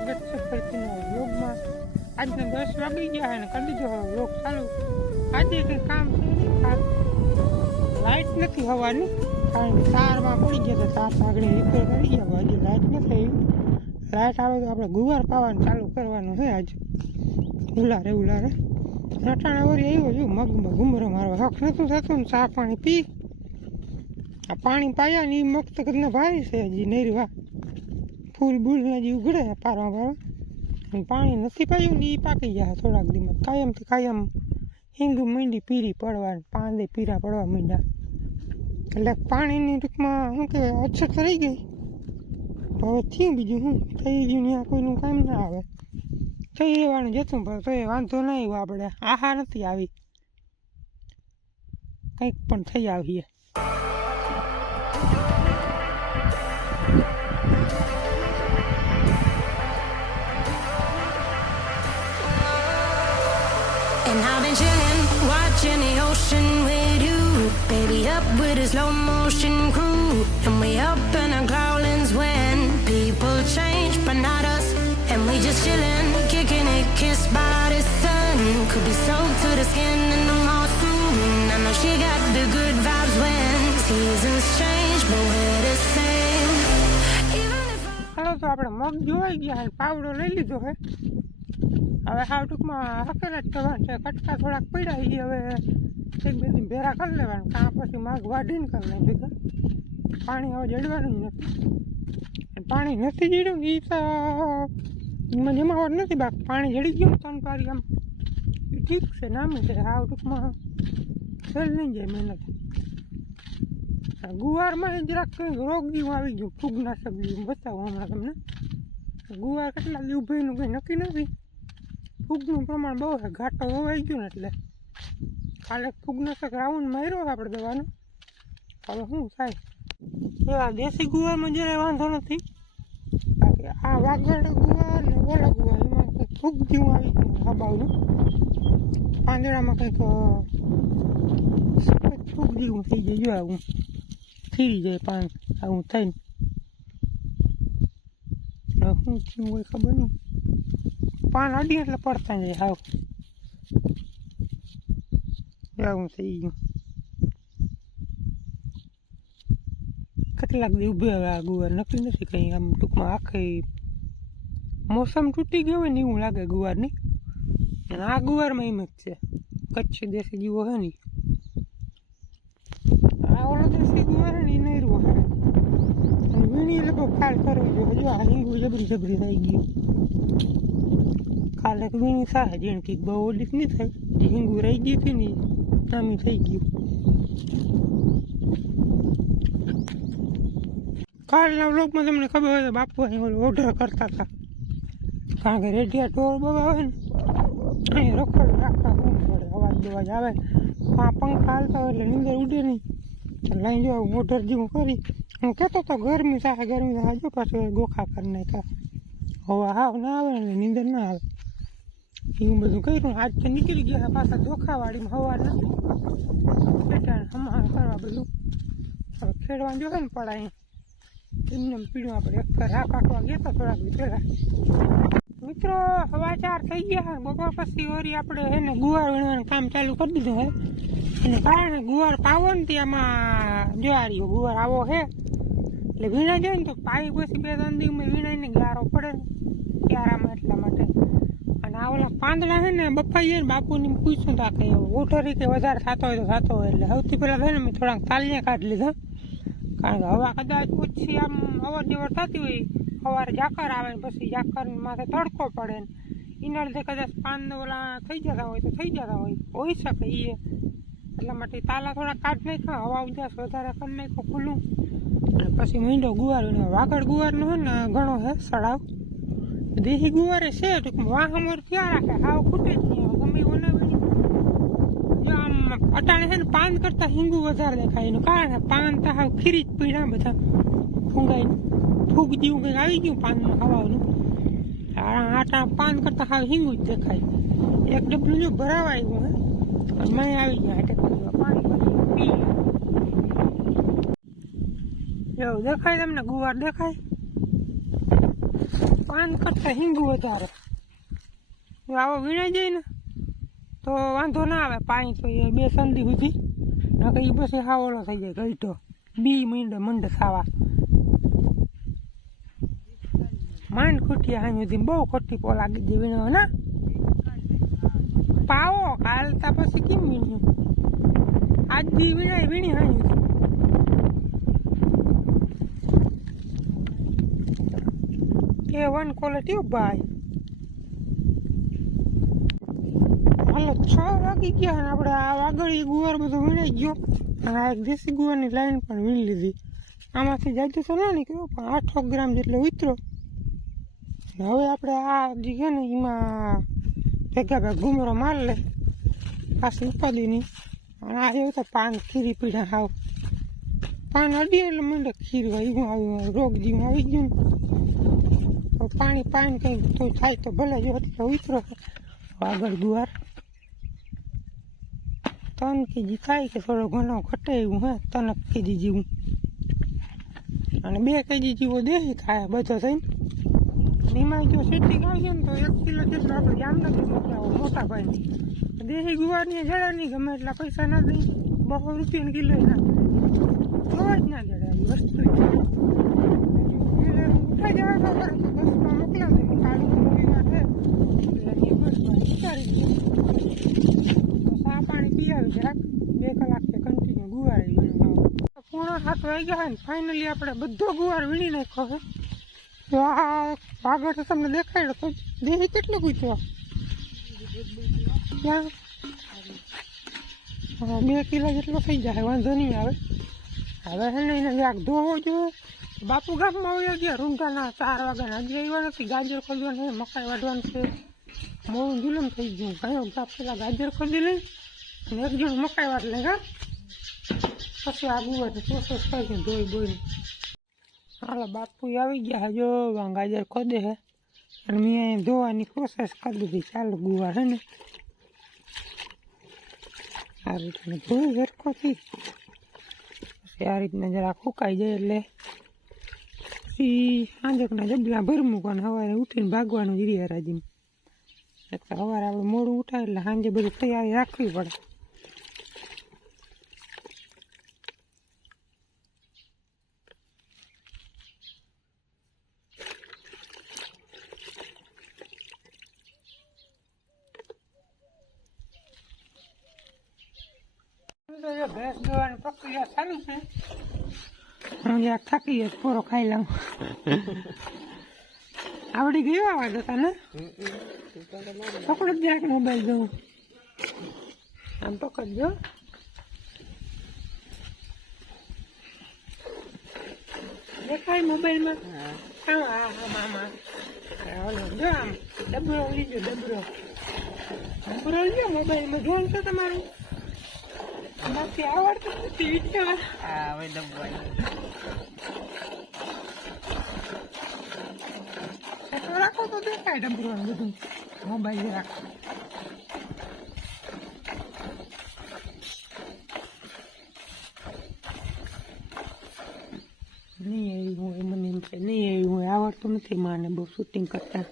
સ્વાગત છે ફરીથી નવા વ્લોગમાં આજને દસ વાગી ગયા અને કરી દીધો હવે વ્લોગ ચાલુ. આજે કંઈ કામ છે નહીં. લાઇટ નથી હવાની. કારણ કે તારમાં પડી ગયા તો તાર આગળ રિપેર કરી ગયા. હજી લાઇટ નથી આવી. લાઇટ આવે તો આપણે ગુવાર પાવાનું ચાલુ કરવાનું છે આજે. ઉલારે ઉલારે. રટાણા વળી આવ્યો છું. મગમાં ઘુમરો મારો હક નથી થતું ને ચા પાણી પી. આ પાણી પાયા ને એ મગ તો કદને ભારી છે હજી. નેરવા ફૂલ બૂલ હજી ઉઘડે પારવા પારવા પાણી નથી પાયું ને એ પાકી જાય થોડાક દીમાં કાયમથી કાયમ હિંગ મીંડી પીરી પડવા પાંદે પીરા પડવા મીંડા. એટલે પાણીની ટૂંકમાં શું કહેવાય અછત રહી ગઈ. તો હવે થયું બીજું શું? થઈ ગયું ત્યાં કોઈનું કામ ના આવે. થઈ રહેવાનું જતું, પણ તો એ વાંધો નહીં આપણે. આહા નથી આવી. કંઈક પણ થઈ આવીએ. Just chilling, kicking it, kissed by the sun. Could be soaked to the skin in the mall soon. I know she got the good vibes when seasons change, but we're the same. ચાલો તો આપણે મગ જોવાઈ ગયા અને પાવડો લઈ લીધો છે હવે હાવ ટૂંકમાં હકેલા જ કરવાનું છે કટકા થોડાક પડ્યા એ હવે એક બે દિન ભેરા કરી લેવાનું કાં પછી માગ વાઢીને કરી લે ભેગા પાણી હવે જડવાનું જ નથી પાણી નથી જીડ્યું એ તો મને એમાં નથી, બાક પાણી જડી ગયું ત્રણ પારી આમ. ઠીક છે, નામી છે આ ટૂંકમાં ફેલ નહીં જાય મહેનત. ગુવારમાં જરાક કંઈક રોગ જેવું આવી ગયું, ફૂગનાશક જેવું, બતાવું હમણાં તમને. ગુવાર કેટલા દી ભાઈનું કંઈ નક્કી નથી. ફૂગનું પ્રમાણ બહુ છે, ઘાટો આવી ગયો ને એટલે. કાલે ફૂગનાશક રાઉન્ડ માર્યો આપણે દવાનો. હવે શું થાય? એવા દેશી ગુવારમાં જરાય વાંધો નથી. બાકી આ વાગડ ગુવાર ને ઓલા એમાં કંઈક ફૂગ જેવું આવી ગયું હબાવનું પાંદડામાં કંઈક સફેદ ફૂગ જેવું થઈ જાય, જો આવું. ખીરી જાય પાન, આવું થઈને. શું થયું હોય ખબર નહીં. પાન અડી એટલે પડતા જાય, હાવ. આવું થઈ ગયું. કેટલાક દી ઊભે હવે આ ગુવાર, નક્કી નથી કંઈ આમ ટૂંકમાં આખી મોસમ તૂટી ગયો હોય ને એવું લાગે ગુવારની અને આ ગુવારમાં એમ જ છે. કચ્છ દેશી જીવો છે ને આ ઓલો દેશી ગુવાર એ નહીં રહ્યો અને વીણી લોકો કાલ કરવી જોઈએ જો આ હિંગુ જબરી જબરી થઈ ગયું કાલે વીણી થાય જેને કંઈક બહુ ઓલી નહીં થાય. જે હિંગુ રહી ગઈ હતી ને નામી થઈ ગયું. કાલના વ્લોગમાં તમને ખબર હોય તો બાપુ અહીં ઓર્ડર કરતા હતા. કારણ કે રેડિયા ટોળ બહુ આવે ને અહીં રખડ રાખવા શું પડે અવાજ બવાજ આવે. આ પંખા હાલતા હોય એટલે નીંદર ઉડે નહીં. લઈ જાવ મોટર જેવું કરી. હું કહેતો તો ગરમી થાય ગરમી થાય જો પાછું ગોખા કરી નાખ્યા. હવા હાવ ના આવે એટલે નીંદર ના આવે. એવું બધું કર્યું, આજ તો નીકળી ગયા પાછા ધોખાવાળીમાં હવા બેટા હમણાં કરવા બધું હવે ખેડવાનું જોવે ને પડાય. એમને એમ પીડ્યું આપણે, એક હા કાઢવા ગયા હતા થોડાક પહેલાં. મિત્રો, હવા ચાર થઈ ગયા બપોર પછી ઓરી આપણે હે ને ગુવાર વીણવાનું કામ ચાલુ કરી દીધું હે અને કારણ ગુવાર પાવો ને ત્યાંમાં જો આ ગુવાર આવો હે એટલે વીણા જાય ને તો પાઈ પછી બે ત્રણ દિવસમાં વીણાઈને ગારો પડે ને. ક્યારામાં એટલા માટે. અને આ ઓલા પાંદડા છે ને બફાઈ જાય ને બાપુને પૂછ્યું તા કે ઓઠરી કે વધારે થતો હોય તો થતો હોય. એટલે સૌથી પહેલાં ને મેં થોડાક તાલિયા કાઢી લીધા. કારણ કે હવા કદાચ ઓછી આમ અવર જવર થતી હોય સવારે જાકર આવે ને પછી જાકર માથે તડકો પડે ને. એના લીધે કદાચ પાન ઓલા થઈ જતા હોય તો થઈ જતા હોય. હોઈ શકે એ. એટલા માટે તાલા થોડા કાઢ નાખ્યા, હવા ઉજાસ વધારે કરી નાખ્યો ખુલ્લું. પછી મીંડો ગુવાર. વાગડ ગુવારનો હોય ને, ઘણો છે સડાવ. દેહી ગુવારે છે, ટૂંકમાં વાહ અમાર ક્યાં રાખે, હાવ ખૂટે જ નહીં ગમે એવું ના વીણી જો આમ અટાણે છે ને પાન કરતા હિંગુ વધારે દેખાય એનું કારણ પાન તો હાવ ખીરી જ પીડા બધા ફૂંગાઈ ફૂગ જેવું કંઈક આવી ગયું પાનમાં ખાવાનું. આટા પાન કરતાં ખાવ હિંગું જ દેખાય. એક ડબલું જો ભરાવા આવ્યું હે મેં આવી ગયા એટલે પાણી પી એવું દેખાય તમને? ગુવાર દેખાય? પાન કરતાં હિંગું વધારે. આવો વીણાઈ જાય ને, તો વાંધો ના આવે. પાણી તો એ બે સંધી સુધી. નકર એ પછી હાવળો થઈ જાય ગઈ તો બી મીંડે મંડ ખાવા. માંડ ખૂટી હાઈ હતી બહુ ખોટી પો લાગી દે વીણો ના? પાવો હાલતા પછી કેમ વીણ્યું? આજ દી વીણાય, વીણી હાઈ એ વન ક્વોલિટી ભાઈ હાલો, છ વાગી ગયા અને આપણે આ વાગડી ગુવાર બધું વીણાઈ ગયો. અને આ એક દેશી ગુવારની લાઈન પણ વીણી લીધી. આમાંથી જાજુ તો ના નીકળ્યો, પણ આઠ ગ્રામ જેટલો ઉતરો હવે આપણે આ જે છે ને એમાં ભેગા ભેગા ઘૂમરો માર લે, પાછી ઉપાડીની અને આ એવું તો પાન ખીરી પીડા હાવ. પાન અડી એટલે મને ખીરવા એવું આવ્યું રોગ જેવું આવી ગયું ને. પાણી પાણી કંઈક તો થાય તો ભલે જો એટલે ઉતરો. આગળ ગુવાર ત્રણ કેજી થાય કે થોડો ઘણો ઘટે એવું, હે ત્રણ કેજી જેવું. અને બે કેજી જેવો દેહી ખાય, બધો થઈને. એમાં જો સેટિંગ આવશે ને તો એક કિલો જેટલો આપણે જામનગર મોકલાવો મોટા ભાઈને. દેશી ગુવારની જડા નહીં ગમે એટલા પૈસા ના દઈ બસો રૂપિયા કિલો ના જોવા જ ના જડે આવી વસ્તુ. ઉઠાઈ જવા તો બસમાં મોકલાવી કાલે રવિવાર છે. એટલે એ બસમાં દે ચા પાણી પીવાવી જરાક બે કલાક કે કન્ટિન્યુ ગુવાર પૂર્ણ સાત વાગ્યા હોય ને ફાઇનલી આપણે બધો ગુવાર વીણી નાખ્યો છે. તો આગળ તો તમને દેખાડ્યો તો દેહી કેટલું ક્યાં હા, બે કિલો જેટલો થઈ જાય વાંધો નહીં આવે. હવે છે ને એને જરાક ધોવો જોઈએ. બાપુ ગામમાં આવ્યો ગયા રૂંઢાના ચાર વાગ્યાના. હજી આવ્યા નથી ગાજર ખોદવાનું છે મકાઈ વાઢવાનું છે. બહુ જુલમ થઈ ગયું. કયો બાપ પેલા ગાજર ખોદી લઈ અને એક જણ મકાઈ વાટ લે હા. પછી આ ગુવાથી પ્રોસેસ છે ધોઈ બોઈને હાલો, બાપુ આવી ગયા હજો ગાજર ખોદે છે અને મેં ધોવાની પ્રોસેસ કરી દીધી ચાલુ ગુવાર છે ને. આ રીતના ધોઈ સરખોથી પછી આ રીતના જરા ખોકાઈ જાય એટલે પછી સાંજકના જબલા ભર મૂકવાના. સવારે ઉઠીને ભાગવાનું જ રીયા રાજીને એટલે સવારે આપણે મોડું ઉઠાય એટલે સાંજે બધું તૈયારી રાખવી પડે તો જો ભેંસ દોવાની પ્રક્રિયા ચાલુ છે હું જરાક થાકી ગયો પૂરો ખાઈ લઉં. આવડી ગયો આવા જતા ને? પકડ જરાક મોબાઈલ જોઉં આમ પકડજો. દેખાય મોબાઈલમાં હા. હા હા મામા ઓલો જો આમ ડબરો લીજો ડબરો. ડબરો લીજો મોબાઈલમાં જોન છે તમારું? બાકી આવડતું નથી વિચાર હા હવે ડબ્બા તો રાખો તો દેખાય ડબરો ને બધું મોબાઈલ રાખો નહીં આવ્યું હોય મને એમ છે નહીં આવ્યું હોય આવડતું નથી માને બહુ શૂટિંગ કરતા